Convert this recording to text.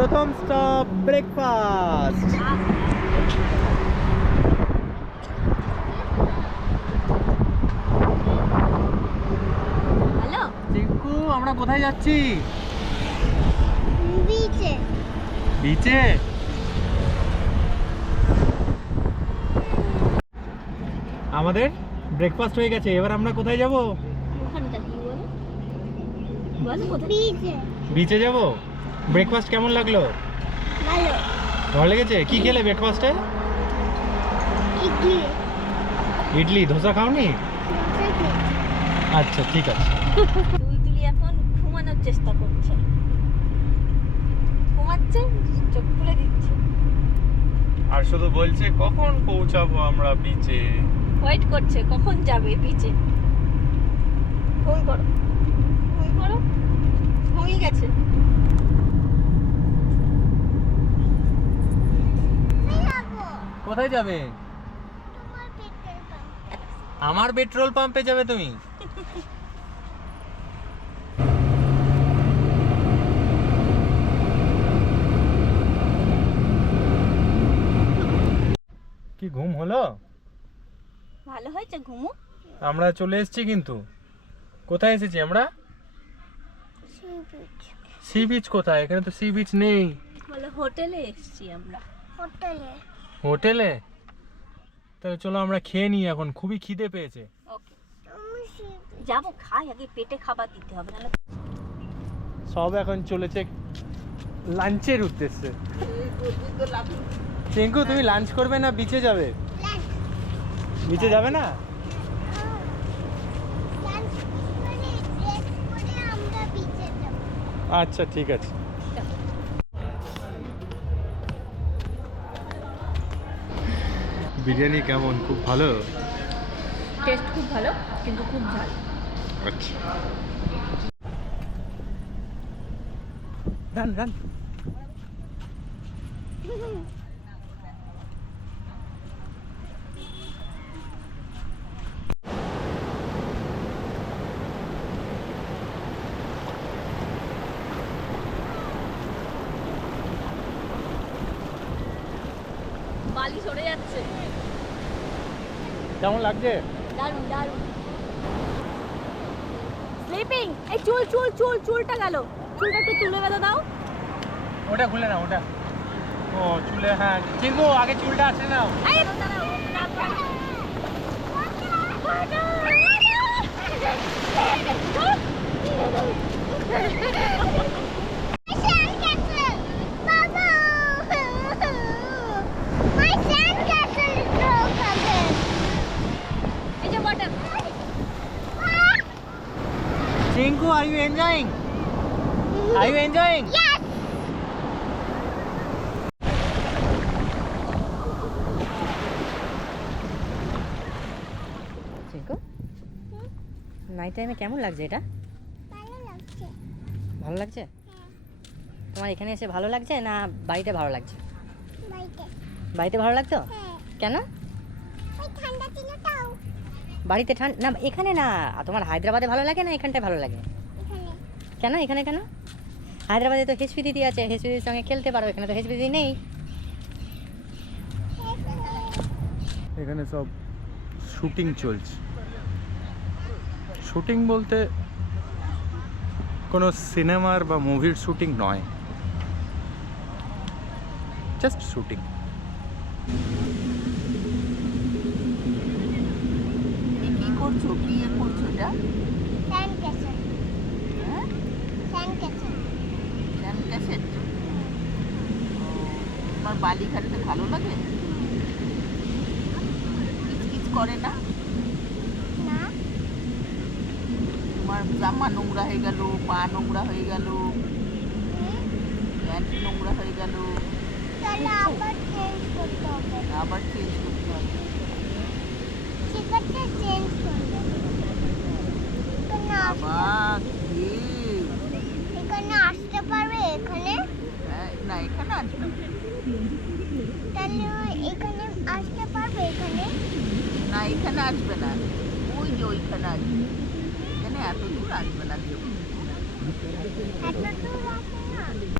প্রথম stop breakfast. Hello Chinku, আমরা কোথায় যাচ্ছি? বিচে। বিচে? আমাদের ব্রেকফাস্ট হয়ে গেছে, এবার আমরা কোথায় যাব? ওখানটা কি বলো? বলো কোথায়? বিচে। বিচে যাব। ব্রেকফাস্ট কেমন লাগলো? ভালো। ভালো লেগেছে? কি খেলে ব্রেকফাস্টে? ইডলি। ইডলি, ধোসা খাওনি? আচ্ছা ঠিক আছে। তুলতুলি এখন ঘুমানোর চেষ্টা করছে, ঘুমাচ্ছে, চোখ খুলে দিচ্ছে, আর শুধু বলছে কখন পৌঁছাবো আমরা বিচে। ওয়েট করছে কখন যাবে বিচে। ফোন করো, ফোন করো, হয়ে গেছে। কোথায় যাবে? আমার পেট্রোল পাম্পে যাবে তুমি? কি ঘুম হলো? ভালো হয়েছে ঘুমো। আমরা চলে এসেছি, কিন্তু কোথায় এসেছি আমরা? সি বিচ কোথায়? এখানে তো সি বিচ নেই। বলে হোটেলে এসেছি আমরা। হোটেলে? হোটেলে? তাহলে চলো আমরা খেয়ে নিই, এখন খুবই খিদে পেয়েছে। ওকে যাবো, খাই আগে, পেটে খাবার দিতে হবে নাহলে। সব এখন চলেছে লাঞ্চের উদ্দেশ্যে। চিঙ্কু, তুমি লাঞ্চ করবে না বিচে যাবে? বিচে যাবে না? আচ্ছা ঠিক আছে। বিরিয়ানি কেমন? খুব ভালো? টেস্ট খুব ভালো, কিন্তু খুব ঝাল। আচ্ছা, রান রান। বালি সরে যাচ্ছে। কেমন লাগছে? দারুণ দারুণ। স্লিপিং। এই চুল চুল চুল চুলটা গেল, চুলটা একটু তুলে বেঁধে দাও। ওটা খুলে না, ওটা ও চুলে। হ্যাঁ চিঙ্কু, আগে চুলটা আছে না। এই দাঁড়াও, Chingu, are you enjoying? Are you enjoying? Yes. Chinku, night টাইমে কেমন লাগছে এটা? ভালো লাগছে। ভালো লাগছে? তোমার এখানে এসে ভালো লাগছে না বাড়িতে ভালো লাগছে? বাড়িতে। বাড়িতে ভালো লাগতো? হ্যাঁ। কেন? ওই ঠান্ডা ছিল তাও। বাড়িতে ঠান্ডা না, এখানে না। তোমার হায়দ্রাবাদে ভালো লাগে না এখানটায় ভালো লাগে? এখানে। কেন এখানে কেন? হায়দ্রাবাদে তো হেচপি দিদি আছে, হেচপি দিদির সঙ্গে খেলতে পারো, এখানে তো হেচপি দিদি নেই। এখানে সব শুটিং চলছে। শুটিং বলতে কোনো সিনেমার বা মুভির শুটিং নয়, জাস্ট শুটিং। কি করছো? কি করছো এটা? Sand castle. হ্যাঁ, স্যান্ড ক্যাসেল। Sand cassette. তোমার বালিঘাটে ভালো লাগে? কিচকিচ করে না? না। তোমার জামা নোংরা হয়ে গেল, পা নোংরা হয়ে গেল, প্যান্ট নোংরা হয়ে গেল, তাহলে আবার চেঞ্জ করতে হবে। আবার চেঞ্জ করতে হবে। ঠিক আছে, চেঞ্জ করবে। আবার এখানে আসতে পারবে? এখানে? না, এখানে আসবে না। তাহলে এখানে আসতে পারবে? এখানে? না, এখানে আসবে না। ওই যে ওইখানে আসবে। এখানে এত দূর আসবে না কেউ। এত দূর আসবে